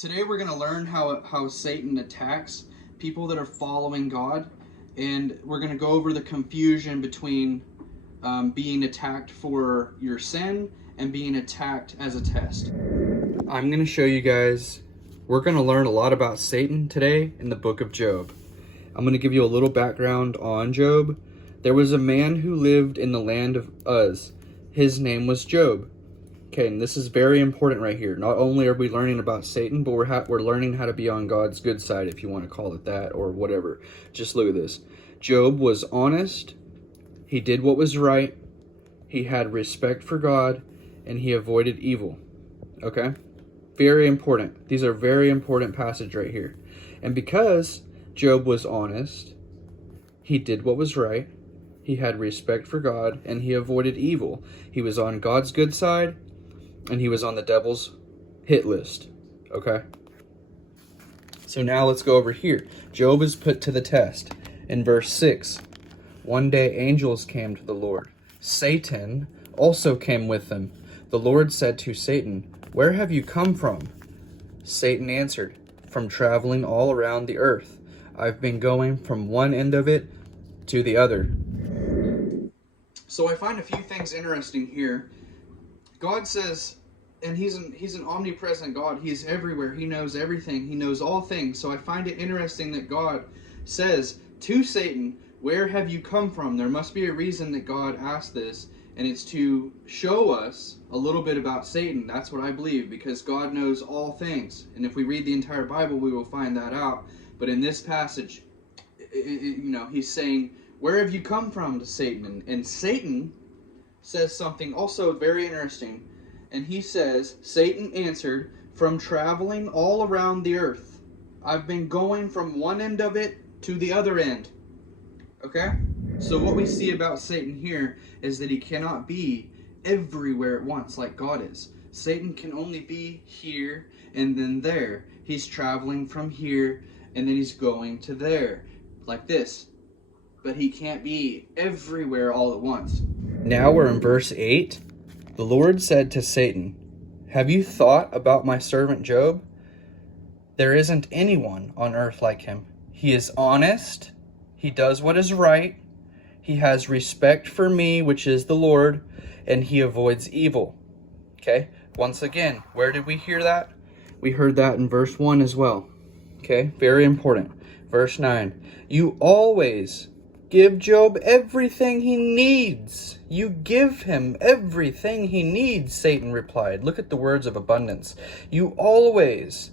Today we're going to learn how Satan attacks people that are following God, and we're going to go over the confusion between being attacked for your sin and being attacked as a test. I'm going to show you guys, we're going to learn a lot about Satan today in the book of Job. I'm going to give you a little background on Job. There was a man who lived in the land of Uz. His name was Job. Okay, and this is very important right here. Not only are we learning about Satan, but we're learning how to be on God's good side, if you want to call it that, or whatever. Just look at this. Job was honest. He did what was right. He had respect for God, and he avoided evil. Okay? Very important. These are very important passage right here. And because Job was honest, he did what was right, he had respect for God, and he avoided evil. He was on God's good side, and he was on the devil's hit list. Okay? So now let's go over here. Job is put to the test. In verse 6, one day angels came to the Lord. Satan also came with them. The Lord said to Satan, "Where have you come from?" Satan answered, "From traveling all around the earth. I've been going from one end of it to the other." So I find a few things interesting here. God says, and he's an omnipresent God. He's everywhere. He knows everything. He knows all things. So I find it interesting that God says to Satan, "Where have you come from?" There must be a reason that God asked this, and it's to show us a little bit about Satan. That's what I believe, because God knows all things. And if we read the entire Bible, we will find that out. But in this passage, he's saying, "Where have you come from?" to Satan. And Satan says something also very interesting. And he says, Satan answered, "From traveling all around the earth. I've been going from one end of it to the other end." Okay? So what we see about Satan here is that he cannot be everywhere at once like God is. Satan can only be here and then there. He's traveling from here and then he's going to there. Like this. But he can't be everywhere all at once. Now we're in verse 8. The Lord said to Satan, "Have you thought about my servant Job? There isn't anyone on earth like him. He is honest. He does what is right. He has respect for me, which is the Lord, and he avoids evil." Okay? Once again, where did we hear that? We heard that in verse 1 as well. Okay? Very important. Verse 9. You always give Job everything he needs. You give him everything he needs, Satan replied. Look at the words of abundance. You always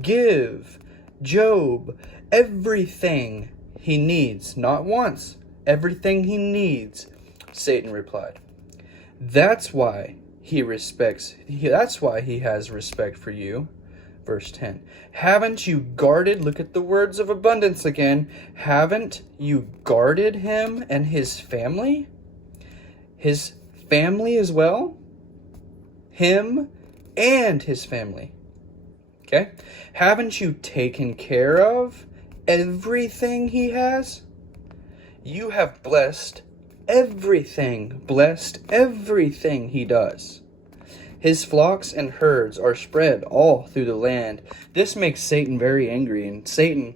give Job everything he needs. Not once. Everything he needs, Satan replied. That's why he has respect for you. Verse 10. Haven't you guarded, look at the words of abundance again. Haven't you guarded him and his family? His family as well? Him and his family. Okay? Haven't you taken care of everything he has? You have blessed everything he does. His flocks and herds are spread all through the land. This makes Satan very angry. And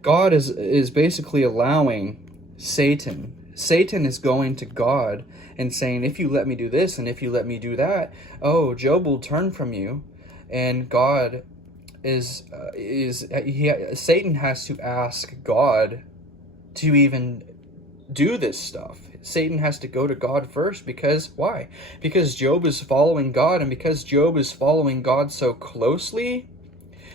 God is basically allowing Satan is going to God and saying, "If you let me do this and if you let me do that, Job will turn from you." And God Satan has to ask God to even do this stuff. Satan has to go to God first, because why? Because Job is following God, and because Job is following God so closely,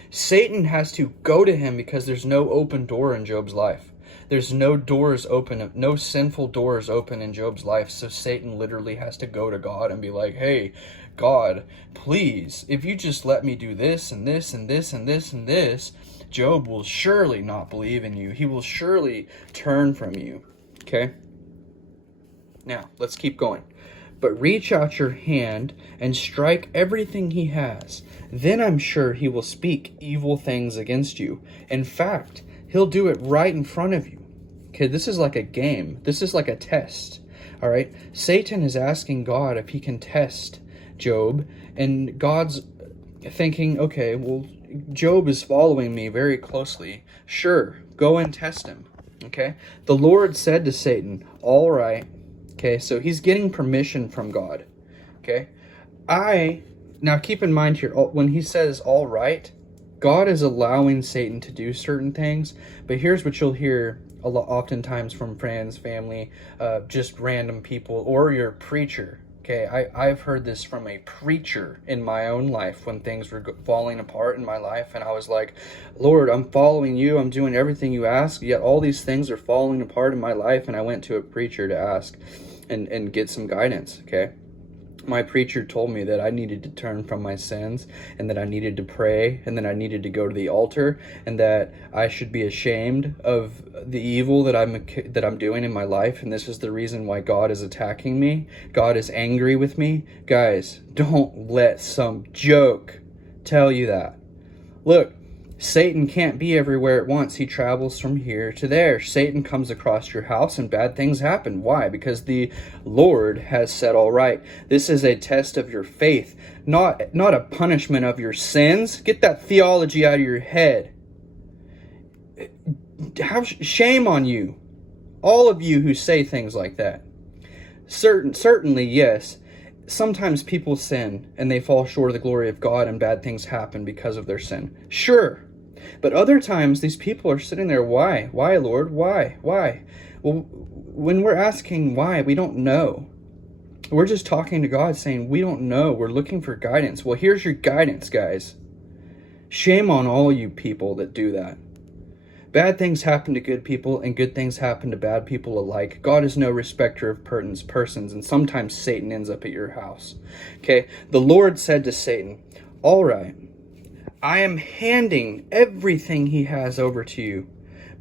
Satan has to go to him, because there's no open door in Job's life. There's no doors open, no sinful doors open in Job's life, so Satan literally has to go to God and be like, "Hey, God, please, if you just let me do this and this and this and this and this, Job will surely not believe in you. He will surely turn from you." Okay? Now, let's keep going. But reach out your hand and strike everything he has. Then I'm sure he will speak evil things against you. In fact, he'll do it right in front of you. Okay, this is like a game. This is like a test. All right? Satan is asking God if he can test Job, and God's thinking, okay, well, Job is following me very closely. Sure, go and test him. Okay? The Lord said to Satan, all right. Okay, so he's getting permission from God. Okay? Now keep in mind here, when he says all right, God is allowing Satan to do certain things, but here's what you'll hear oftentimes from friends, family, just random people, or your preacher. Okay, I've heard this from a preacher in my own life when things were falling apart in my life, and I was like, Lord, I'm following you, I'm doing everything you ask, yet all these things are falling apart in my life, and I went to a preacher to ask and get some guidance, okay? My preacher told me that I needed to turn from my sins, and that I needed to pray, and that I needed to go to the altar, and that I should be ashamed of the evil that I'm doing in my life, and this is the reason why God is attacking me. God is angry with me. Guys, don't let some joke tell you that. Look, Satan can't be everywhere at once. He travels from here to there. Satan comes across your house and bad things happen. Why? Because the Lord has said all right. This is a test of your faith, not a punishment of your sins. Get that theology out of your head. Shame on you. All of you who say things like that. Certainly, yes. Sometimes people sin and they fall short of the glory of God and bad things happen because of their sin. Sure. But other times these people are sitting there, why? Why, Lord? Why? Why? Well, when we're asking why, we don't know. We're just talking to God saying, we don't know. We're looking for guidance. Well, here's your guidance, guys. Shame on all you people that do that. Bad things happen to good people, and good things happen to bad people alike. God is no respecter of persons, and sometimes Satan ends up at your house. Okay, the Lord said to Satan, all right, I am handing everything he has over to you,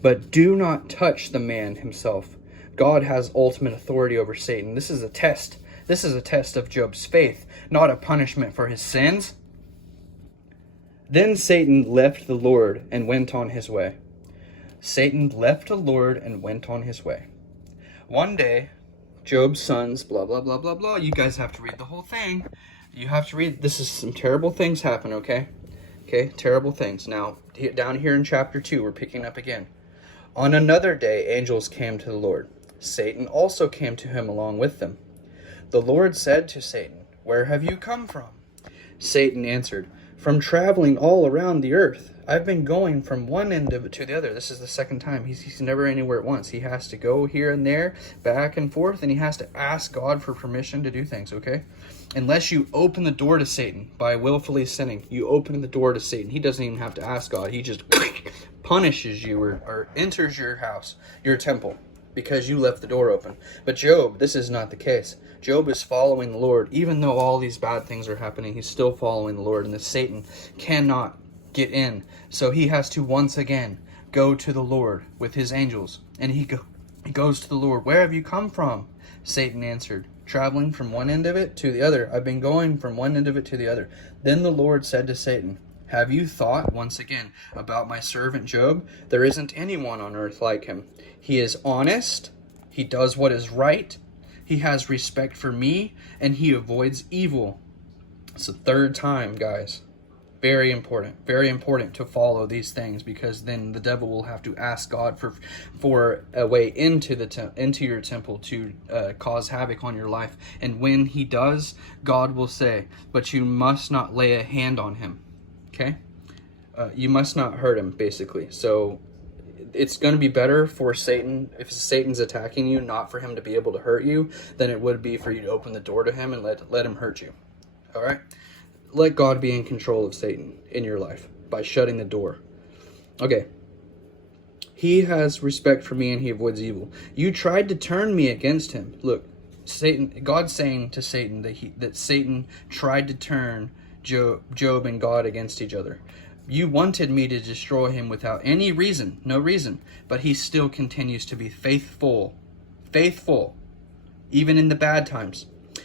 but do not touch the man himself. God has ultimate authority over Satan. This is a test. This is a test of Job's faith, not a punishment for his sins. Then Satan left the Lord and went on his way. Satan left the Lord and went on his way. One day, Job's sons, blah, blah, blah, blah, blah. You guys have to read the whole thing. You have to read. This is some terrible things happen, okay? Okay, terrible things. Now, down here in chapter 2, we're picking up again. On another day, angels came to the Lord. Satan also came to him along with them. The Lord said to Satan, where have you come from? Satan answered, from traveling all around the earth. I've been going from one end of it to the other. This is the second time. He's never anywhere at once. He has to go here and there, back and forth, and he has to ask God for permission to do things, okay? Unless you open the door to Satan by willfully sinning, you open the door to Satan. He doesn't even have to ask God. He just punishes you or enters your house, your temple, because you left the door open. But Job, this is not the case. Job is following the Lord. Even though all these bad things are happening, he's still following the Lord, and the Satan cannot get in. So he has to once again go to the Lord with his angels. And he goes to the Lord. Where have you come from? Satan answered, traveling from one end of it to the other. I've been going from one end of it to the other. Then the Lord said to Satan, have you thought, once again, about my servant Job? There isn't anyone on earth like him. He is honest. He does what is right. He has respect for me, and he avoids evil. It's the third time, guys. Very important to follow these things, because then the devil will have to ask God for a way into your temple to cause havoc on your life. And when he does, God will say, but you must not lay a hand on him. Okay? You must not hurt him, basically. So it's going to be better for Satan, if Satan's attacking you, not for him to be able to hurt you, than it would be for you to open the door to him and let him hurt you. All right? Let God be in control of Satan in your life by shutting the door. Okay. He has respect for me and he avoids evil. You tried to turn me against him. Look, Satan. God's saying to Satan that Satan tried to turn Job and God against each other. You wanted me to destroy him without any reason, no reason, but he still continues to be faithful, even in the bad times.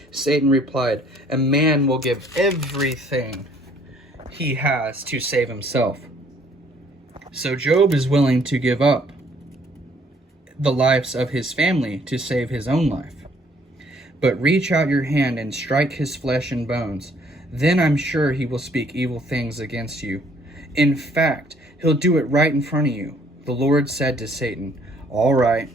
Satan replied, a man will give everything he has to save himself. So Job is willing to give up the lives of his family to save his own life. But reach out your hand and strike his flesh and bones. Then I'm sure he will speak evil things against you. In fact, he'll do it right in front of you. The Lord said to Satan, all right.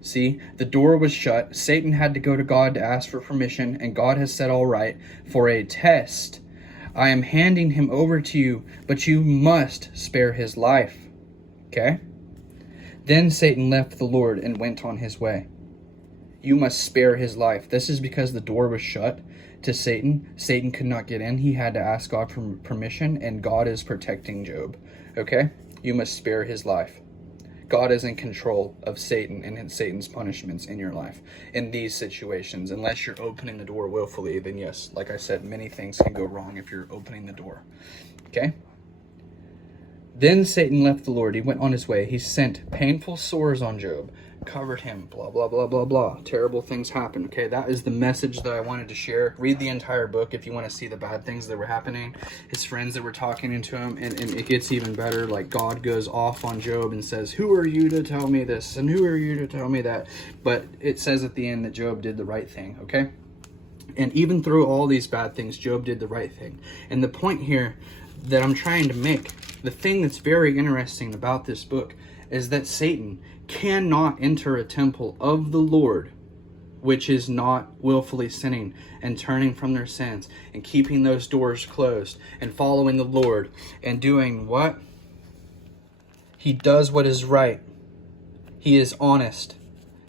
See, the door was shut. Satan had to go to God to ask for permission, and God has said all right for a test. I am handing him over to you, but you must spare his life. Okay? Then Satan left the Lord and went on his way. You must spare his life. This is because the door was shut to Satan. Satan could not get in. He had to ask God for permission, and God is protecting Job. Okay? You must spare his life. God is in control of Satan and Satan's punishments in your life in these situations. Unless you're opening the door willfully, then yes, like I said, many things can go wrong if you're opening the door. Okay? Then Satan left the Lord. He went on his way. He sent painful sores on Job, covered him, blah, blah, blah, blah, blah. Terrible things happened. Okay, that is the message that I wanted to share. Read the entire book if you want to see the bad things that were happening. His friends that were talking into him, and it gets even better. Like, God goes off on Job and says, who are you to tell me this? And who are you to tell me that? But it says at the end that Job did the right thing, okay? And even through all these bad things, Job did the right thing. And the point here that I'm trying to make, the thing that's very interesting about this book, is that Satan cannot enter a temple of the Lord which is not willfully sinning and turning from their sins and keeping those doors closed and following the Lord and doing what? He does what is right. He is honest.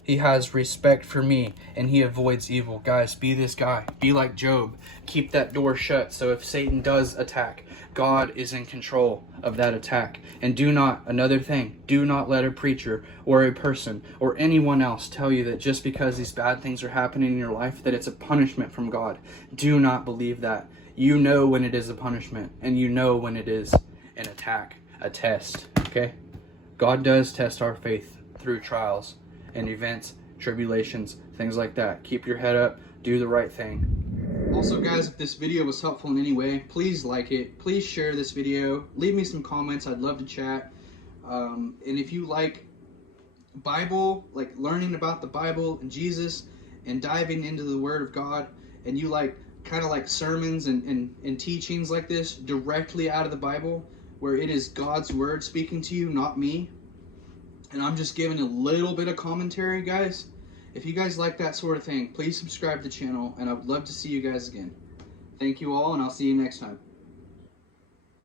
He has respect for me, and he avoids evil. Guys, be this guy. Be like Job. Keep that door shut, so if Satan does attack, God is in control of that attack. And do not, another thing, do not let a preacher or a person or anyone else tell you that just because these bad things are happening in your life, that it's a punishment from God. Do not believe that. You know when it is a punishment, and you know when it is an attack, a test, okay? God does test our faith through trials and events, tribulations, things like that. Keep your head up, do the right thing. Also, guys, if this video was helpful in any way, please like it, please share this video, leave me some comments, I'd love to chat. And if you like Bible, like learning about the Bible and Jesus and diving into the Word of God, and you like kind of like sermons and teachings like this directly out of the Bible, where it is God's Word speaking to you, not me, and I'm just giving a little bit of commentary, guys. If you guys like that sort of thing, please subscribe to the channel, and I'd love to see you guys again. Thank you all, and I'll see you next time.